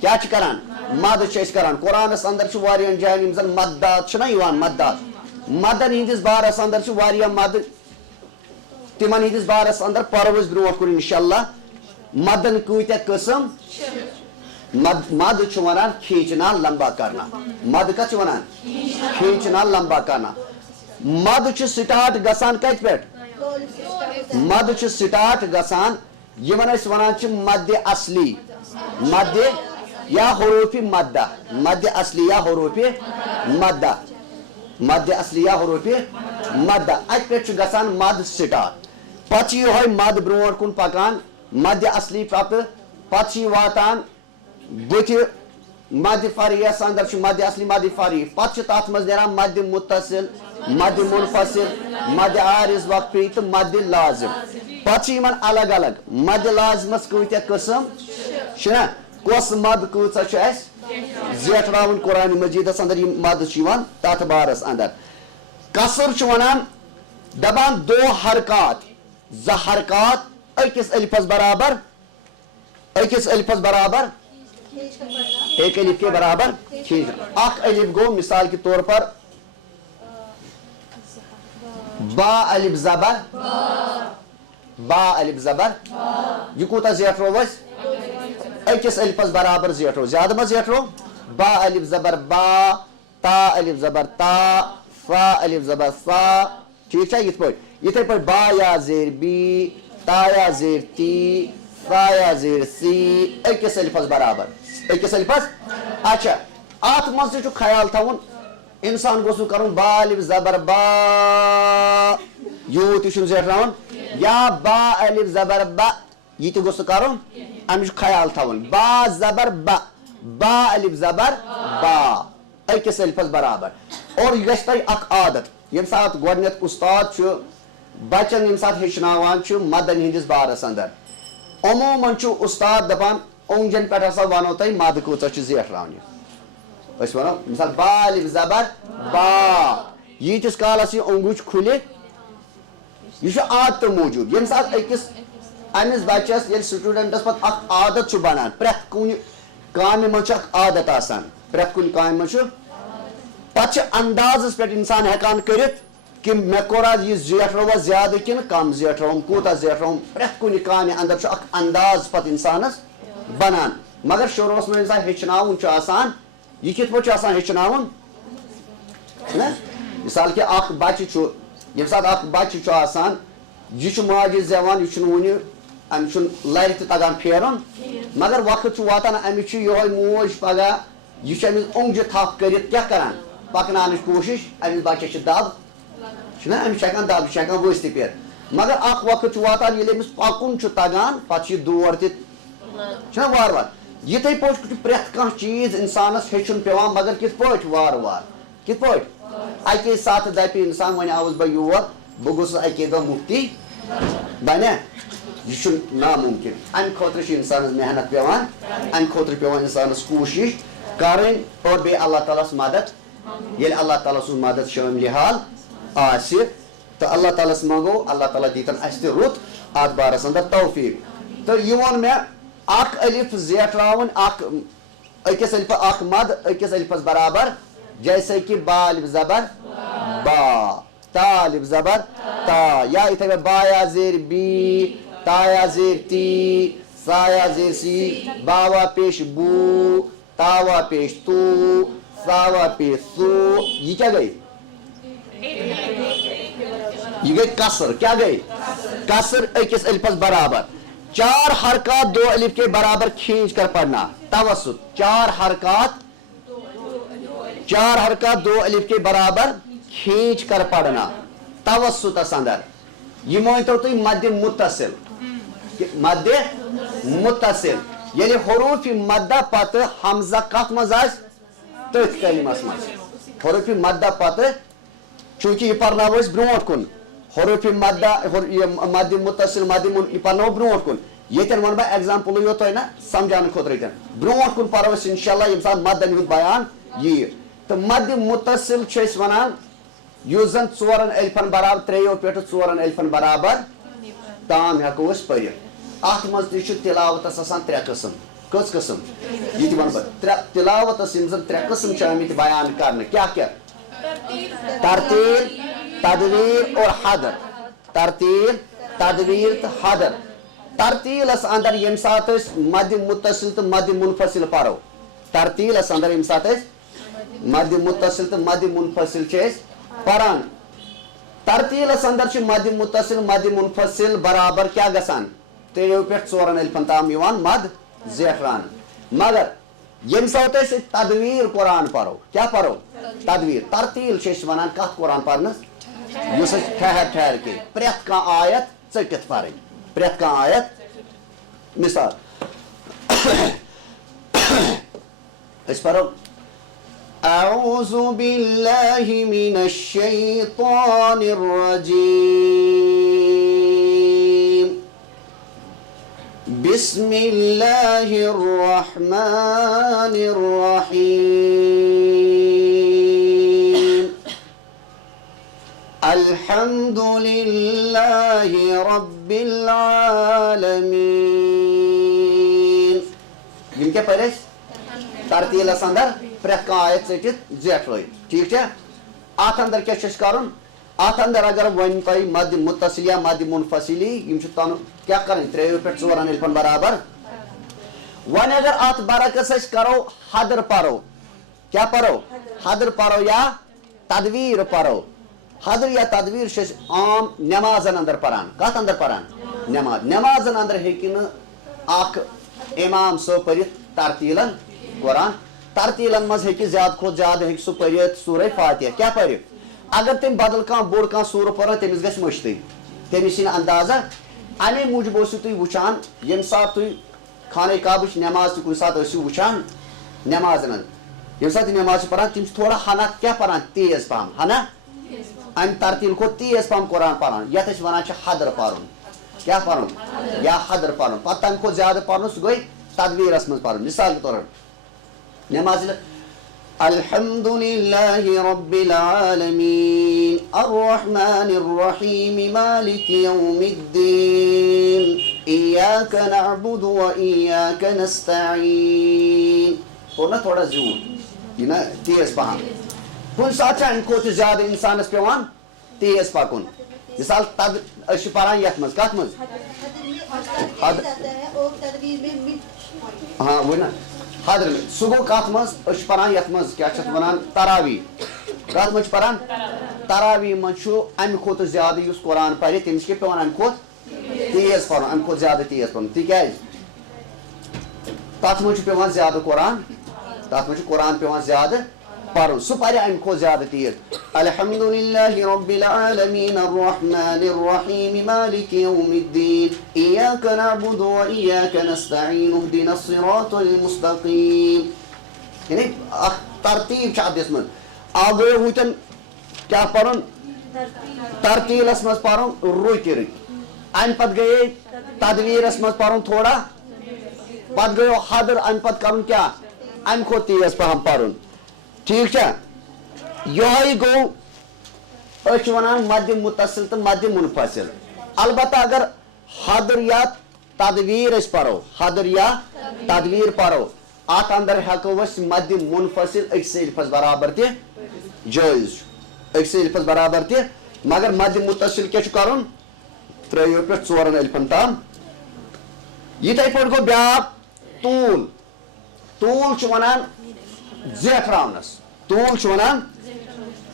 کیٛاہ چھِ کران مد چھِ أسۍ کران قرآنس اندر چھُ واریاہن جاین یِم زن مدات چھِنہ یِوان مدات مدن ہٕنٛدِس بارس اندر چھُ واریاہ مد تِمن ہٕنٛدِس بارس اندر پرو أسۍ برونٛٹھ کُن انشاءاللہ مدن کۭتیاہ قٕسم مد چھُ وَنان کھینچنا لمبا کرنا مد کتھ چھِ وَنان کھینچنا لمبا کرنا مد چھُ سٹارٹ گژھان کتہِ پٮ۪ٹھ مد چھُ سٹارٹ گژھان یِمن أسۍ وَنان چھِ مدِ اصلی مدِ یا حروف مدہ مدِ اصلی یا حروف مدہ مدِ اصلی یا حروف مدہ اتہِ پٮ۪ٹھ چھُ گژھان مد سٹارٹ پتہٕ چھُ یِہوے مد برونٛٹھ کُن پکان مدِ اصلی پتہٕ چھُ یہِ واتان بٕتھِ مدِ فرعیس اندر چھُ مدِ اصلی مدِ فرعی پتہٕ چھُ تتھ منٛز نیران مدِ متصل مدِ منفصل مدِ عارض وقفی تہٕ مدِ لازم پتہٕ چھِ یِمن الگ الگ مدِ لازمس کۭتیاہ قٕسم چھِنہ کۄس مد کۭژاہ چھُ اسہِ زیٹھراوٕنۍ قرآنِ مجیدس اندر یِم مد چھِ یِوان تتھ بارس اندر قصر چھُ وَنان دپان دو حرکات زٕ حرکات أکِس الفس برابر أکِس الفس برابر ایک الف کے برابر کھینچنا اکھ الف گوٚو مثال کے طور پر با الف زبر با الف زبر یہِ کوٗتاہ زیٹھرو أسۍ أکِس الفس برابر زیٹھرو زیادٕ ما زیٹھرو با الف زبر با تا الف زبر تا فا الف زبر فا ٹھیٖک چھا یِتھٕے پٲٹھۍ با یا زیر بی تا یا زیر تی فا یا زیر سی أکِس الفس برابر أکِس الفس اچھا اتھ منٛز تہِ چھُ خیال تھاوُن انسان گوٚژھ نہٕ کرُن با الف زبر با یوٗت تہِ چھُنہٕ زیٹھراوُن یا با الف زبر با یہِ تہِ گوٚژھ نہٕ کرُن امیُک خیال تھاوُن با زبر با الف زبر با أکِس الفس برابر اور یہِ گژھِ تۄہہِ اکھ عادت ییٚمہِ ساتہٕ گۄڈٕنیتھ اُستاد چھُ بچن ییٚمہِ ساتہٕ ہیٚچھناوان چھُ مدن ہٕنٛدِس بارس اندر عموٗمن چھُ اُستاد دپان اونٛگجن پٮ۪ٹھ ہسا ونو تۄہہِ مد کۭژاہ چھِ زیٹھراونہِ أسۍ ونو مثال با الف زبر با ییٖتِس کالس یہِ اوٚنگُج کھُلہِ یہِ چھُ عادتہٕ موٗجوٗب ییٚمہِ ساتہٕ أکِس أمِس بچس ییٚلہِ سٹوٗڈنٹس پتہٕ اکھ عادت چھُ بنان پرٛٮ۪تھ کُنہِ کامہِ منٛز چھُ اکھ عادت آسان پرٛٮ۪تھ کُنہِ کامہِ منٛز چھُ پتہٕ چھِ اندازس پٮ۪ٹھ انسان ہٮ۪کان کٔرِتھ کہ مےٚ کوٚرا یہِ زیٹھرووا زیادٕ کِنہٕ کم زیٹھرووُم کوٗتاہ زیٹھرووُم پرٛٮ۪تھ کُنہِ کامہِ اندر چھُ اکھ انداز پتہٕ انسانس بنان مگر شروعس منٛز ییٚمہِ ساتہٕ ہیٚچھناوُن چھُ آسان یہِ کِتھ پٲٹھۍ چھُ آسان ہیٚچھناوُن چھُنہ مثال کہِ اکھ بچہِ چھُ ییٚمہِ ساتہٕ اکھ بچہِ چھُ آسان یہِ چھُ ماجہِ زٮ۪وان یہِ چھُنہٕ وُنہِ أمِس چھُنہٕ لرِ تہِ تگان پھیرُن مگر وقت چھُ واتان أمِس چھُ یِہوے موج پگاہ یہِ چھُ أمِس اوٚنٛگجہِ تھپھ کٔرِتھ کیٛاہ کران پکناونٕچ کوٗشش أمِس بچس چھِ دب چھُنا أمِس چھُ ہٮ۪کان دب یہِ چھُ ہٮ۪کان ؤسۍ تہِ پٮ۪تھ مگر اکھ وقت چھُ واتان ییٚلہِ أمِس پکُن چھُ تگان پتہٕ چھُ یہِ دور تہِ چھُنا وارٕ وارٕ یِتھٕے پٲٹھۍ چھُ پرٛٮ۪تھ کانٛہہ چیٖز اِنسانس ہیٚچھُن پیٚوان مگر کِتھ پٲٹھۍ وارٕ وارٕ کِتھ پٲٹھۍ اکے ساتہٕ دپہِ اِنسان وۄنۍ آوُس بہٕ یور بہٕ گوٚژھُس اکے دۄہ مُفتی بنیا یہِ چھُنہٕ نامُمکِن امہِ خٲطرٕ چھِ اِنسانس محنت پیٚوان امہِ خٲطرٕ پیٚوان اِنسانس کوٗشش کرٕنۍ اور بیٚیہِ اللہ تعالیٰ ہس مدد ییٚلہِ اللہ تعالیٰ سُنٛد مدد شٲمِلہِ حال آسہِ تہٕ اللہ تعالیٰ ہس منٛگو اللہ تعالیٰ دیٖتن اسہِ تہِ رُت اتھ بارس انٛدر توفیٖق تہٕ یہِ ووٚن مےٚ اکھ الف زیٹھراوُن اکھ أکِس الفس اکھ مد أکِس الفس برابر جیسے کہ با الف زبر با تا الف زبر تا یا یِتھٕے پٲٹھۍ بایا زیر بی تایا زیر تی سایا زیر سی باوا پیش بو تاوا پیش تو ساوا پیش سو یہ کیا گئی یہ گئی کسر کیا گئی کسر أکِس الفس برابر چار حرکات دو الف کے برابر کھینچ کر پڑھنا توسط چار حرکات دو الف کے برابر کھینچ کر پڑھنا توسطس اندر یہ مٲنتو تُہۍ مد متصل مد متصل ییٚلہِ حروف مدہ پتہٕ حمزہ کتھ منٛز آسہِ تٔتھۍ کلمس منٛز حروف مدہ پتہٕ چوٗنٛکہِ یہِ پرناوو أسۍ برونٛٹھ کُن حروف مدہ مد متصل مد یہِ پرناوو برونٛٹھ کُن ییٚتٮ۪ن ونہٕ بہٕ ایگزامپلٕے یوت تۄہہِ نا سمجھاونہٕ خٲطرٕ ییٚتٮ۪ن برونٛٹھ کُن پرو أسۍ انشاء اللہ ییٚمہِ ساتہٕ مدن ہُنٛد بیان یِیہِ تہٕ مد متصل چھِ أسۍ ونان یُس زن ژورن الفن برابر ترٛیو پٮ۪ٹھٕ ژورن الفن برابر تام ہٮ۪کو أسۍ پٔرِتھ اتھ منٛز تہِ چھُ تلاوتس آسان ترٛےٚ قٕسم کٔژ قٕسم یہِ تہِ ونہٕ بہٕ ترٛےٚ تلاوتس یِم زن ترٛےٚ قٕسم چھِ آمٕتۍ بیان کرنہٕ کیٛاہ کیٛاہ ترتیل تدویر اور حدر ترتیل تدویر تہٕ حدر ترتیلس اندر ییٚمہِ ساتہٕ أسۍ مد متصل تہٕ مد منفصل پرو ترتیلس اندر ییٚمہِ ساتہٕ أسۍ مد متصل تہٕ مد منفصل چھِ أسۍ پران ترتیلس اندر چھِ مد متصل مد منفصل برابر کیٛاہ گژھان ترٛیو پٮ۪ٹھ ژورن الفن تام یِوان مد زیٹھراونہٕ مگر ییٚمہِ ساتہٕ أسۍ تدویر قرآن پرو کیٛاہ پرو تدویر ترتیل چھِ أسۍ ونان کتھ قرآن پرنس یُس أسۍ ٹھہر ٹھہر کے پرٛٮ۪تھ کانٛہہ آیت ژٔٹِتھ پرٕنۍ پرٛٮ۪تھ کانٛہہ آیت مثال أسۍ پرو اعوذ باللہ من الشیطان الرجیم بسم اللہ الرحمن الرحیم الحمد للہ رب العالمین یِم کیٛاہ پٔرۍ أسۍ ترتیلس اندر پرٛٮ۪تھ کانٛہہ آیت ژٔٹِتھ زیٹھرٲیِتھ ٹھیٖک چھا اتھ اندر کیٛاہ چھُ اَسہِ کرُن اتھ اندر اگر وۄنۍ تۄہہِ مد متصل یا مد منفصلی یِم چھِ تنہٕ کیٛاہ کرٕنۍ ترٛیو پٮ۪ٹھ ژورن الفن برابر وۄنۍ اگر اتھ برعکس أسۍ کرو حدر پرو کیٛاہ پرو حدر پرو یا تدویر پرو حدر یا تدویر چھِ أسۍ عام نٮ۪مازن اندر پران کتھ اندر پران نٮ۪مازن اندر ہیٚکہِ نہٕ اکھ امام صٲب پٔرِتھ ترتیلن قرآن ترتیلن منٛز ہیٚکہِ زیادٕ کھۄتہٕ زیادٕ ہیٚکہِ سُہ پٔرِتھ سورہ فاتحہ کیٛاہ پرِ اگر تٔمۍ بدل کانٛہہ بوٚڑ کانٛہہ سوٗرٕ پران تٔمِس گژھِ مٔشتٕے تٔمِس یی نہٕ اندازا امے موٗجوٗب ٲسِو تُہۍ وٕچھان ییٚمہِ ساتہٕ تُہۍ خانہ کعبٕچ نٮ۪ماز تہِ کُنہِ ساتہٕ ٲسِو وٕچھان نٮ۪مازن منٛز ییٚمہِ ساتہٕ یہِ نٮ۪ماز چھِ پران تِم چھِ تھوڑا ہنا کیٛاہ پران تیز پہم ہنا امہِ ترتیل کھۄتہٕ تیز پہم قرآن پران یتھ أسۍ ونان چھِ حدر پرُن کیٛاہ پرُن یا حدر پرُن پتہٕ تمہِ کھۄتہٕ زیادٕ پرُن سُہ گوٚو تدویرس منٛز پرُن مثال کے طور پر نٮ۪ماز الحمد للہ رب العالمین الرحمن الرحیم مالک یوم الدین ایاک نعبد و ایاک نستعین اور نا تھوڑا زیوٗٹھ یہِ نا تیز پہم کُنہِ ساتہٕ چھِ امہِ کھۄتہٕ زیادٕ انسانس پیٚوان تیز پکُن مثال أسۍ چھِ پران یتھ منٛز کتھ منٛز ہاں وۄنۍ نا حدر سُہ گوٚو کتھ منٛز أسۍ چھِ پران یتھ منٛز کیٛاہ چھِ اتھ ونان تراوی کتھ منٛز چھِ پران تراوی منٛز چھُ امہِ کھۄتہٕ زیادٕ یُس قرآن پرِ تٔمِس کیٛاہ پیٚوان امہِ کھۄتہٕ تیز پرُن امہِ کھۄتہٕ زیادٕ تیز پرُن تِکیٛازِ تتھ منٛز چھُ پیٚوان زیادٕ قرآن تتھ منٛز چھُ قرآن پیٚوان زیادٕ پرُن سُہ پرِ اَمہِ کھۄتہٕ زیادٕ تیز الحمدُللہِ رۄبِّ العالمیٖن الرحمٰنِ الرحیٖم مالِکِ یومِ الدیٖن ایاکَ نعبُدُ وایاکَ نستعیٖن اهدنا الصراط المستقیٖم یعنی اکھ ترتیٖب چھِ اَتھ دِژمٕژ اکھ گٔیو ہُتٮ۪ن کیٛاہ پَرُن ترتیٖلَس منٛز پَرُن رُکہِ رُکہِ اَمہِ پَتہٕ گٔیے تدویٖرَس منٛز پَرُن تھوڑا پَتہٕ گٔیو حدر اَمہِ پَتہٕ کَرُن کیٛاہ اَمہِ کھۄتہٕ تیز پَہَم پَرُن ٹھیٖک چھا یِہوٚے گوٚو أسۍ چھِ وَنان مدِ مُتصِل تہٕ مدِ مُنفصِل البتہ اگر حدر یا تدویٖر أسۍ پَرو حدر یا تدویٖر پَرو اَتھ اَندر ہٮ۪کو أسۍ مدِ مُنفصِل أکسٕے الفَس برابر تہِ جٲیِز چھُ أکسٕے الفَس برابر تہِ مگر مدِ مُتصِل کیٛاہ چھُ کَرُن ترٛٲیِو پٮ۪ٹھ 4 الفن تام یِتھَے پٲٹھۍ گوٚو بیٛاکھ طوٗل طوٗل چھُ وَنان زیٹھراونَس طوٗل چھُ وَنان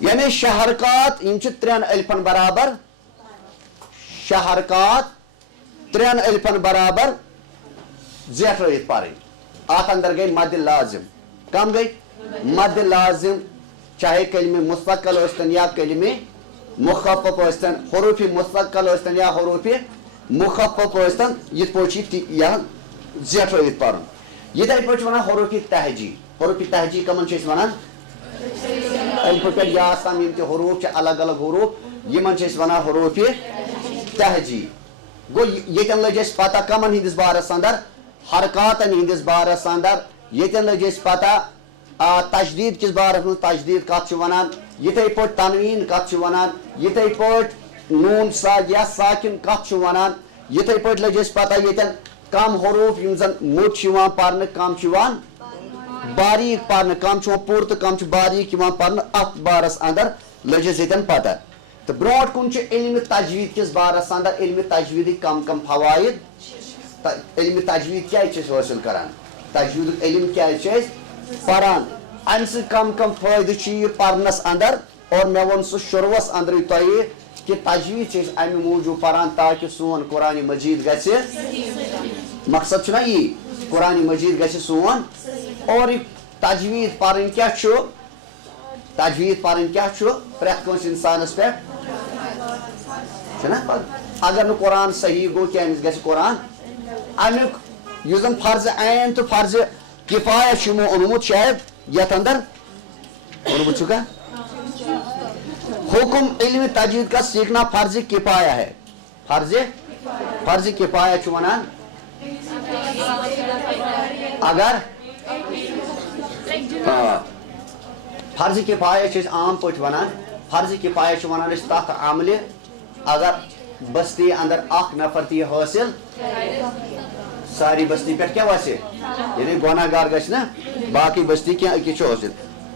یعنی شےٚ حرکات یِم چھِ 3 الفن برابر شےٚ حرکات 3 الفن برابر زیٹھرٲیِتھ پَرٕنۍ اَتھ اَندر گٔے مدِ لازِم کَم گٔے مدِ لازِم چاہے کلمہِ مُستقل ٲسۍتن یا کلمہِ مُخفف ٲسۍتن حروفِ مُستقل ٲسۍتن یا حروفِ مُخفف ٲسۍتن یِتھ پٲٹھۍ چھِ یہِ زیٹھرٲیِتھ پَرُن یِتھَے پٲٹھۍ چھِ وَنان حروفِ تہجی حروفِ تہجی کَمن چھِ أسۍ وَنان الفہٕ پٮ۪ٹھ یاس تام یِم تہِ حروٗف چھِ الگ الگ حروٗف یِمن چھِ أسۍ وَنان حروفِ تہجی گوٚو ییٚتٮ۪ن لٔج اَسہِ پتہ کَمن ہِنٛدِس بارس اندر حرکاتن ہِنٛدِس بارس اندر ییٚتٮ۪ن لٔج اَسہِ پتہ تجدیٖد کِس بارس منٛز تجدیٖد کَتھ چھِ وَنان یِتھَے پٲٹھۍ تنویٖن کَتھ چھِ وَنان یِتھَے پٲٹھۍ نوٗن یا ساکِن کَتھ چھِ وَنان یِتھَے پٲٹھۍ لٔج اَسہِ پتہ ییٚتٮ۪ن کَم حروٗف یِم زن موٚٹ چھِ یِوان پرنہٕ کَم چھِ یِوان باریٖک پرنہٕ کَم چھِ یِوان پوٚر تہٕ کَم چھِ باریٖک یِوان پرنہٕ اَتھ بارس اندر لٔج اَسہِ ییٚتٮ۪ن پتہ تہٕ برونٛٹھ کُن چھِ علمِ تجویٖد کِس بارس اندر علمِ تجویٖدٕکۍ کَم فوٲیِد علمِ تجویٖد کیٛازِ چھِ أسۍ حٲصِل کران تجویٖدُک علم کیٛازِ چھِ أسۍ پران اَمہِ سۭتۍ کَم فٲیدٕ چھِ یہِ پرنس اندر اور مےٚ ووٚن سُہ شُروٗعس اندرٕے تۄہہِ کہِ تجویٖد چھِ أسۍ اَمہِ موٗجوٗب پران تاکہِ سون قرآنِ مجیٖد گژھِ مقصد چھُنہ یی قرآنِ مجیٖد گژھِ سون اور یہِ تجویٖد پرٕنۍ کیٛاہ چھُ تجویٖد پرٕنۍ کیٛاہ چھُ پرٛٮ۪تھ کٲنٛسہِ اِنسانس پٮ۪ٹھ چھُنہ اگر نہٕ قرآن صحیح گوٚو کیٚمِس گژھِ قرآن امیُک یُس زن فرضِ عین تہٕ فرضِ کِفایہ چھُ یِمو اوٚنمُت شاید یتھ اندر اوٚنمُت چھُکھا حکم علمِ تجویٖد کا سیٖکھنا فرضِ کِفایہ ہے فرضِ کِفایہ چھُ ونان اگر فرضِ کِفایہ چھِ أسۍ عام پٲٹھۍ ونان فرضِ کِفایہ چھِ ونان أسۍ تتھ عملہِ اگر بستی اندر اکھ نفر تہِ یہِ حٲصِل ساری بستی پٮ۪ٹھ کیٛاہ وسہِ یعنی گۄناہ گار گژھِ نہ باقٕے بستی کینٛہہ أکِس چھُ حٲصِل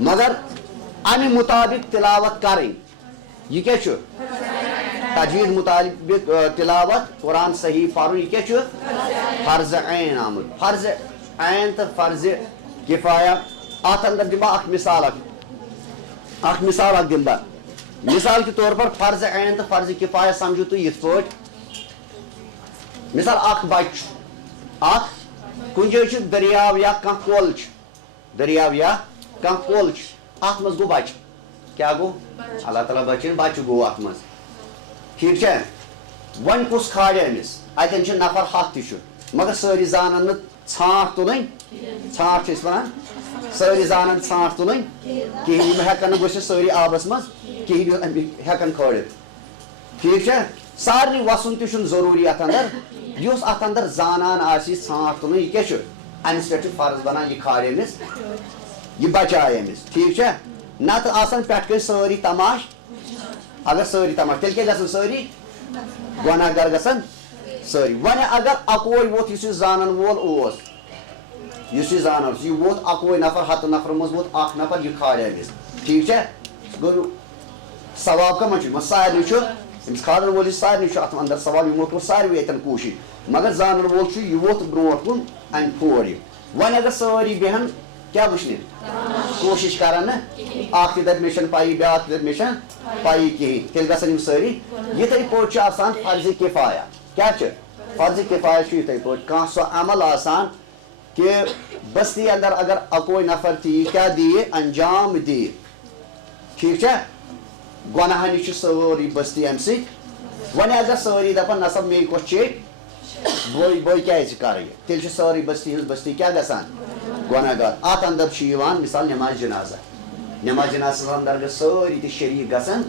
مگر امہِ مُطابق تِلاوت کرٕنۍ یہِ کیٛاہ چھُ تجویٖد مُطابق تِلاوت قرآن صحیح پرُن یہِ کیٛاہ چھُ فرضِ عین آمُت فرضِ عین تہٕ فرضِ کِفایہ اتھ اندر دِمہٕ بہٕ اکھ مثال اکھ دِمہٕ بہٕ مثال کے طور پر فرض عین تہٕ فرض کِفایہ سمجھو تُہۍ یِتھ پٲٹھۍ مثال اکھ بچہِ چھُ اکھ کُنہِ جایہِ چھُ دٔریاو یا کانٛہہ کۄل چھُ دٔریاو یا کانٛہہ کۄل چھُ اتھ منٛز گوٚو بچہِ کیٛاہ گوٚو اللہ تعالیٰ بچٲیِن بچہِ گوٚو اتھ منٛز ٹھیٖک چھا وۄنۍ کُس کھالہِ أمِس اتٮ۪ن چھِ نفر 100 تہِ چھُ مگر سٲری زانن نہٕ ژھانٛٹھ تُلٕنۍ ژھانٛٹھ چھِ أسۍ ونان سٲری زانن ژھانٛٹھ تُلٕنۍ کِہینۍ یِم ہٮ۪کن نہٕ گٔژھِتھ سٲری آبس منٛز کِہینۍ ہٮ۪کن کھٲلِتھ ٹھیٖک چھا سارنٕے وسُن تہِ چھُنہٕ ضروٗری اتھ اندر یُس اتھ اندر زانان آسہِ یہِ ژھانٛٹھ تُلٕنۍ یہِ کیٛاہ چھُ أمِس پٮ۪ٹھ چھُ فرض بنان یہِ کھالہِ أمِس یہِ بچایہِ أمِس ٹھیٖک چھا نتہٕ آسان پٮ۪ٹھٕ کٔنۍ سٲری تماش اگر سٲری تماش تیٚلہِ کیٛاہ گژھن سٲری گۄناہ گار گژھن سٲری وۄنۍ اگر اکوے ووت یُس یہِ زانن وول اوس یُس یہِ زانان اوس یہِ ووت اکوے نفر 100 نفرو منٛز ووت اکھ نفر یہِ کھالہِ أمِس ٹھیٖک چھا گوٚو ثواب کمن چھُ یِمن سارنٕے چھُ أمِس کھالن وٲلِس سارنٕے چھُ اتھ اندر ثواب یِمو کوٚر ساروٕے اتٮ۪ن کوٗشِش مگر زانن وول چھُ یہِ ووت برونٛٹھ کُن امہِ پھور یہِ وۄنۍ اگر سٲری بیہن کیٛاہ وٕچھنہِ کوٗشِش کرن نہٕ اکھ تہِ دپہِ مےٚ چھنہٕ پایی بیاکھ تہِ دپہِ مےٚ چھنہٕ پایی کِہینۍ تیٚلہِ گژھن یِم سٲری یِتھٕے پٲٹھۍ چھُ آسان فرضِ کِفایہ کیٛاہ چھُ فرضِ کِفایہ چھُ یِتھٕے پٲٹھۍ کانٛہہ سُہ عمل آسان کہ بستی اندر اگر اکوئی نفر تی کیا دیے انجام دی ٹھیک ہے گناہ نش سوری بستی ام سی ون اگر سوری دپان نسا مے کس چیٹ بوئی کیازِ کرٕ یہِ تیٚلہِ چھِ سٲرٕے بستی ہٕنٛز بستی کیٛاہ گژھان گۄناہ گار اتھ اندر چھُ یِوان مثال نٮ۪ماز جنازہ نٮ۪ماز جنازس اندر گژھِ سٲری تہِ شریٖک گژھن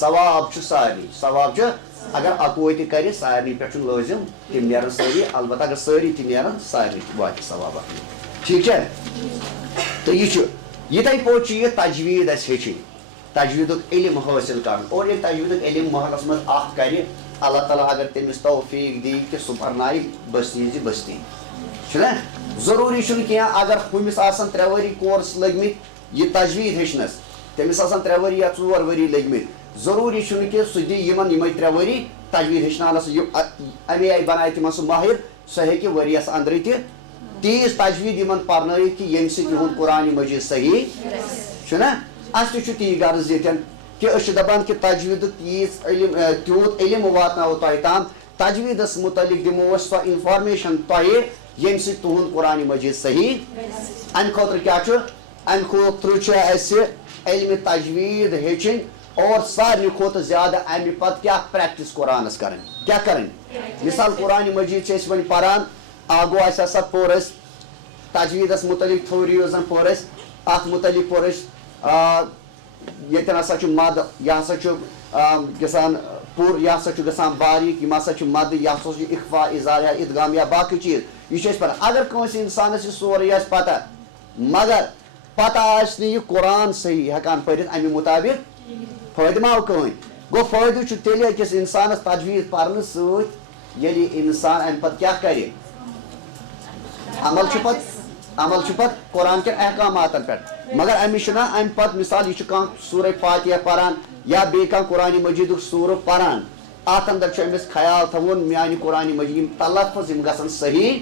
ثواب چھُ سارنٕے ثواب چھُ اگر اکوے تہِ کرِ سارنٕے پٮ۪ٹھ چھُنہٕ لٲزِم تِم نیرن سٲری البتہ اگر سٲری تہِ نیرن سارنٕے واتہِ ثواب اتھ ٹھیک چھا تہٕ یہِ چھُ یِتھے پٲٹھۍ چھُ یہِ تجویٖد اسہِ ہیٚچھِنۍ تجویٖدُک علم حٲصِل کرُن اور ییٚلہِ تجویٖدُک علم محلس منٛز اکھ کرِ اللہ تعالیٰ اگر تٔمِس توفیٖق دی کہِ سُہ پرنایہِ بستی ہٕنٛزِ بستی چھُنہ ضروٗری چھُنہٕ کینٛہہ اگر ہُمِس آسن 3 ؤری کورس لٔگمٕتۍ یہِ تجویٖد ہیٚچھنس تٔمِس آسن 3 ؤری یا 4 ؤری لٔگمٕتۍ ضروٗری چھُنہٕ کہِ سُہ دی یِمن یِمے 3 ؤری تجویٖد ہیٚچھناونس امی آیہِ بنایہِ تِمن سُہ مٲہِر سُہ ہیٚکہِ ؤریس اندرٕے تہِ تیٖژ تجویٖد یِمن پرنٲیِتھ کہِ ییٚمہِ سۭتۍ یِہُنٛد قرآنِ مجیٖد صحیح چھُنہ اَسہِ تہِ چھُ تی غرض ییٚتٮ۪ن کہ أسۍ چھِ دپان کہِ تجویٖدُک ییٖژ علم تیوٗت علم واتناوو تۄہہِ تام تجویٖدس مُتعلق دِمو أسۍ سۄ انفارمیشن تۄہہِ ییٚمہِ سۭتۍ تُہُنٛد قرآنِ مجیٖد صحیح امہِ خٲطرٕ کیٛاہ چھُ امہِ خٲطرٕ چھُ اسہِ علمِ تجویٖد ہیٚچھِنۍ اور سارنٕے کھۄتہٕ زیادٕ امہِ پتہٕ کیٛاہ پریکٹِس قرآنس کرٕنۍ کیٛاہ کرٕنۍ مثال قرآنِ مجیٖد چھِ أسۍ وۄنۍ پران اکھ گوٚو اسہِ ہسا پوٚر اسہِ تجویٖدس مُتعلق تھوری یۄس زن پوٚر اسہِ اتھ مُتعلق پوٚر اسہِ ییٚتٮ۪ن ہسا چھُ مد یہِ ہسا چھُ گژھان پوٗرٕ یہِ ہسا چھُ گژھان باریٖک یِم ہسا چھِ مدٕ یہِ ہسا چھُ اخفا اظہار یا ادغام یا باقٕے چیٖز یہِ چھُ أسۍ پران اگر کٲنٛسہِ انسانس یہِ سورُے آسہِ پتہ مگر پتہ آسہِ نہٕ یہِ قرآن صحیح ہٮ۪کان پٔرِتھ امہِ مُطابق فٲیدٕ ما آو کٕہٕنۍ گوٚو فٲیدٕ چھُ تیٚلہِ أکِس انسانس تجویٖد پرنہٕ سۭتۍ ییٚلہِ انسان امہِ پتہٕ کیٛاہ کرِ عمل چھُ پتہٕ قرآن کٮ۪ن احکاماتن پٮ۪ٹھ مگر أمِس چھُنہ امہِ پتہٕ مثال یہِ چھُ کانٛہہ سورہ فاتحہ پران یا بیٚیہِ کانٛہہ قرآنِ مجیٖدُک سوٗرٕ پران اتھ اندر چھُ أمِس خیال تھاوُن میانہِ قرآنِ مجیٖد یِم تلفظ یِم گژھن صحیح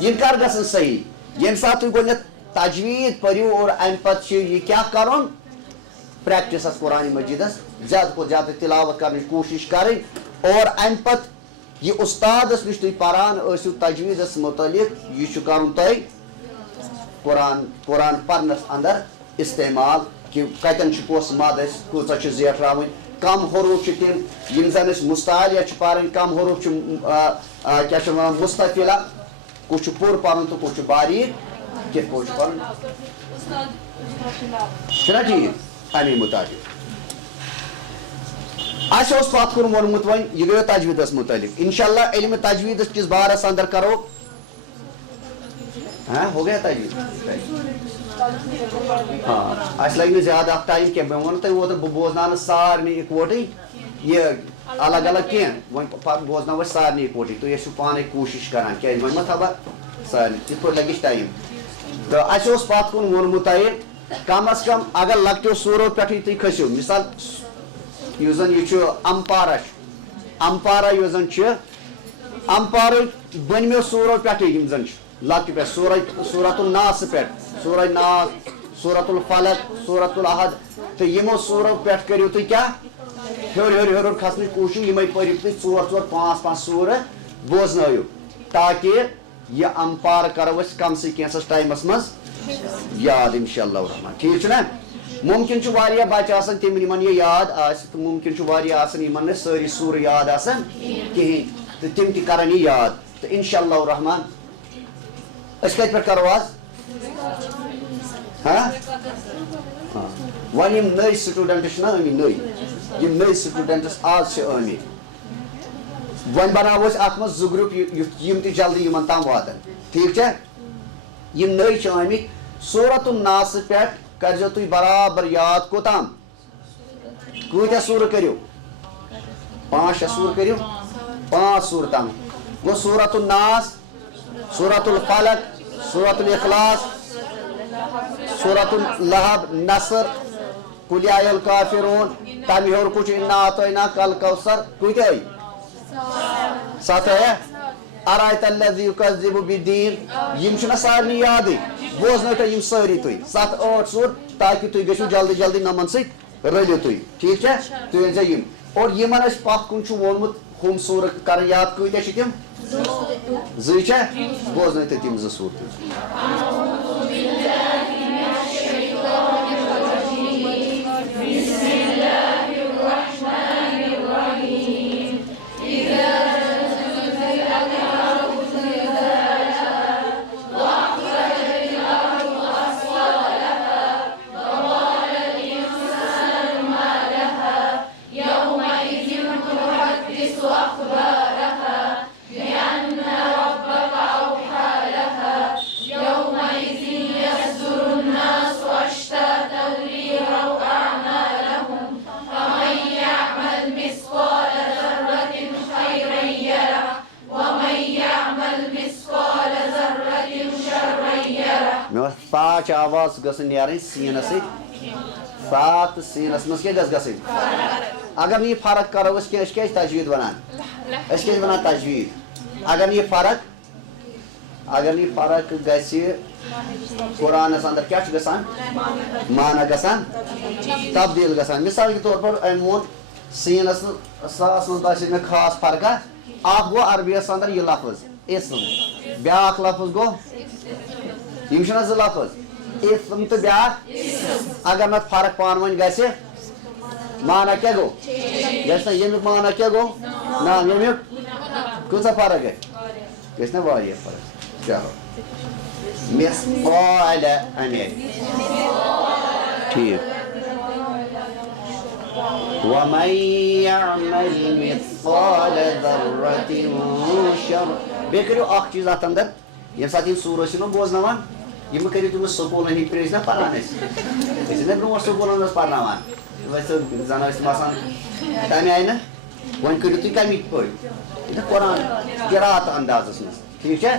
یِم کر گژھن صحیح ییٚمہِ ساتہٕ تُہۍ گۄڈٕنیتھ تجویٖد پٔرِو اور امہِ پتہٕ چھُ یہِ کیٛاہ کرُن پریکٹِس قرآنِ مجیٖدس زیادٕ کھۄتہٕ زیادٕ تِلاوت کرنٕچ کوٗشش کرٕنۍ اور امہِ پتہٕ یہِ اُستادس نِش تُہۍ پران ٲسِو تجویٖدس مُتعلق یہِ چھُ کرُن تۄہہِ قرآن پرنس اندر استعمال کہِ کتٮ۪ن چھُ کۄس مد اسہِ کۭژاہ چھِ زیٹھراوٕنۍ کم حروٗف چھِ تِم یِم زن أسۍ مستعلیہ چھِ پرٕنۍ کم حروٗف چھِ کیٛاہ چھِ ونان مستفیلہ کُس چھُ پوٗرٕ پرُن تہٕ کُس چھُ باریٖک کِتھ پٲٹھۍ چھُ پرُن چھُنہ ٹھیٖک امی مُطابق اسہِ اوس پتھ کُن ووٚنمُت وۄنۍ یہِ گٔیو تجویٖدس مُتعلق انشاء اللہ علمِ تجویٖدس کِس بارس اندر کرو ہو گیا تجویٖد اسہِ لگہِ نہٕ زیادٕ اتھ ٹایم کینٛہہ مےٚ ووٚن تۄہہِ اوترٕ بہٕ بوزناونہٕ سارنٕے اِکوٹے یہِ الگ الگ کینٛہہ وۄنۍ پتہٕ بوزناوو أسۍ سارنٕے اِکوٹے تُہۍ ٲسِو پانے کوٗشش کران کیٛازِ وۄنۍ ما تھاوٕ سارنٕے تِتھ پٲٹھۍ لگہِ اَسہِ ٹایم تہٕ اسہِ اوس پتھ کُن ووٚنمُت تۄہہِ کم از کم اگر لۄکٹیو سوٗرو پٮ۪ٹھٕے تُہۍ کھٔسِو مثال یُس زن یہِ چھُ امپارا چھُ امپارا یُس زن چھِ امپارٕکۍ بٔنمٮ۪و سوٗرو پٮ۪ٹھٕے یِم زن چھِ لۄکٹہِ پٮ۪ٹھ سورۃ الناسہٕ پٮ۪ٹھ سورہ ناس سورۃ الفلق سورۃ الاحد تہٕ یِمو سوٗرو پٮ۪ٹھ کٔرِو تُہۍ کیٛاہ ہیوٚر کھسنٕچ کوٗشِش یِمے پٔرِو تُہۍ 4 5 سوٗرٕ بوزنٲیِو تاکہِ یہِ امپار کرو أسۍ کمسٕے کینٛژھس ٹایمس منٛز یاد انشاء اللہ الرحمان ٹھیٖک چھُنہ مُمکِن چھُ واریاہ بچہِ آسان تِم یِمن یہِ یاد آسہِ تہٕ مُمکِن چھُ واریاہ آسان یِمن نہٕ سٲری سوٗرٕ یاد آسان کِہیٖنۍ تہٕ تِم تہِ کرن یہِ یاد تہٕ انشاء اللہ الرحمان أسۍ کتہِ پٮ۪ٹھ کرو آز وۄنۍ یِم نٔے سٹوٗڈنٹ چھِنہ آمٕتۍ نٔے یِم نٔے سٹوٗڈنٹس آز چھِ آمٕتۍ وۄنۍ بناوو أسۍ اتھ منٛز 2 گروپ یِم تہِ جلدی یِمن تام واتن ٹھیٖک چھا یِم نٔے چھِ آمٕتۍ سورۃ الناسہٕ پٮ۪ٹھ کٔرزیٚو تُہۍ برابر یاد کوٚتام کۭتیاہ سوٗرٕ کٔرِو 5 6 سوٗرٕ کٔرِو 5 سوٗرٕ تام گوٚو سورۃ الناس سورۃ الفلق سورۃ الاخلاص سورۃ اللہب نصر قل یا ایھا الکافرون تمہِ ہیوٚر کُس چھُ اِنا اعطیناکَ الکوثر کۭتیاہ آیہِ 7 آیا ارایت الذی یُکذِبُ بِالدیٖن یِم چھِنہ سارنٕے یادٕے بوزنٲیِو تُہۍ یِم سٲری تُہۍ 7 8 سوٗر تاکہِ تُہۍ گٔژھِو جلدی جلدی نۄمن سۭتۍ رٔلِتھ تُہۍ ٹھیٖک چھا تُہۍ أنزیٚو یِم اور یِمن أسۍ پتھ کُن چھُ ووٚنمُت ہم سور کر یاد کۭتیاہ چھِ تِم زٕ چھا بوزنٲیتو تِم زٕ سور فا چھ آواز گژھن نیرٕنۍ سیٖنس سۭتۍ فا تہٕ سیٖنس منٛز کیٛاہ گژھِ گژھٕنۍ اگر نہٕ یہِ فرق کرو أسۍ کینٛہہ أسۍ کیٛازِ تجویٖد ونان أسۍ کیٛازِ ونان تجویٖد اگر نہٕ یہِ فرق گژھِ قرآنس اندر کیٛاہ چھُ گژھان مانا گژھان تبدیٖل گژھان مثال کے طور پر أمۍ ووٚن سیٖنس ساس منٛز باسے مےٚ خاص فرقا اکھ گوٚو عربیس اندر یہِ لفظ اسم بیاکھ لفظ گوٚو یِم چھِنہ زٕ لفظ اسم تہٕ بیاکھ اگر نتہٕ فرق پانہٕ ؤنۍ گژھِ مانا کیٛاہ گوٚو گژھِ نہ ییٚمیُک مانا کیٛاہ گوٚو نام ییٚمیُک کۭژاہ فرق گژھِ نہ واریاہ فرق چلو مثقال انے ٹھیک ومن يعمل مثقال ذرة شر بیٚیہِ کٔرِو اکھ چیٖز اتھ اندر ییٚمہِ ساتہٕ یِم سوٗر ٲسِو نہ بوزناوان یہِ مہٕ کٔرِو تِم سکوٗلن ہٕنٛدۍ پٲٹھۍ ٲسۍ نہ پران أسۍ ٲسۍ نہ برونٛٹھ سکوٗلن منٛز پرناوان زن ٲسۍ تِم آسان تمہِ آیہِ نہ وۄنۍ کٔرِو تُہۍ کمِکۍ پٲٹھۍ قرآن قرات اندازس منٛز ٹھیٖک چھا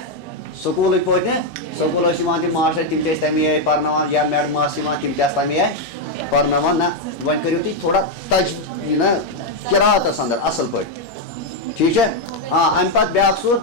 سکوٗلٕکۍ پٲٹھۍ نہ سکوٗل ٲسۍ یِوان تِم ماسٹر تِم تہِ ٲسۍ تمی آیہِ پرناوان یا میڈم آسہٕ یِوان تِم تہِ آسہٕ تمی آیہِ پرناوان نہ وۄنۍ کٔرِو تُہۍ تھوڑا یہِ نہ قراتس اندر اصل پٲٹھۍ ٹھیٖک چھا امہِ پتہٕ بیاکھ سور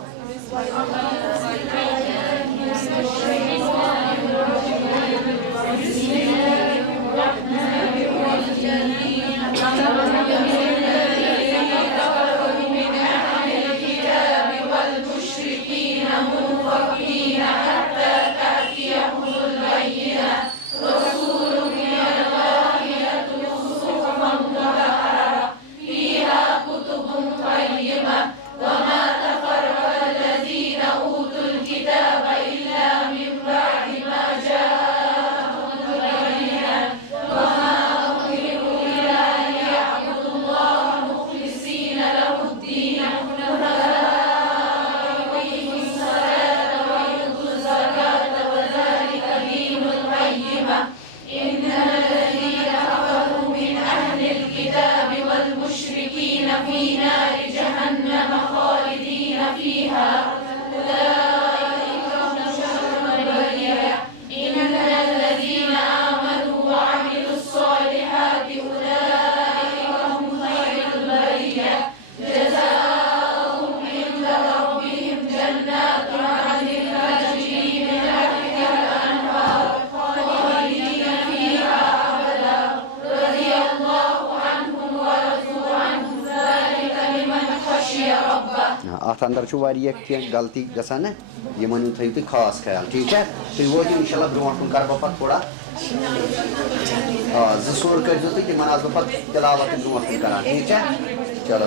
اتھ اندر چھُ واریاہ کینٛہہ غلطی گژھان نا یِمن ہُنٛد تھٲیِو تُہۍ خاص خیال ٹھیٖک چھا تُہۍ وٲتِو انشاء اللہ برونٛٹھ کُن کرٕ بہٕ پتہٕ تھوڑا زٕ سور کٔرۍزیو تُہۍ تِمن آسہٕ بہٕ پتہٕ تِلاوت تہِ برونٛٹھ کُن کران ٹھیٖک چھا چلو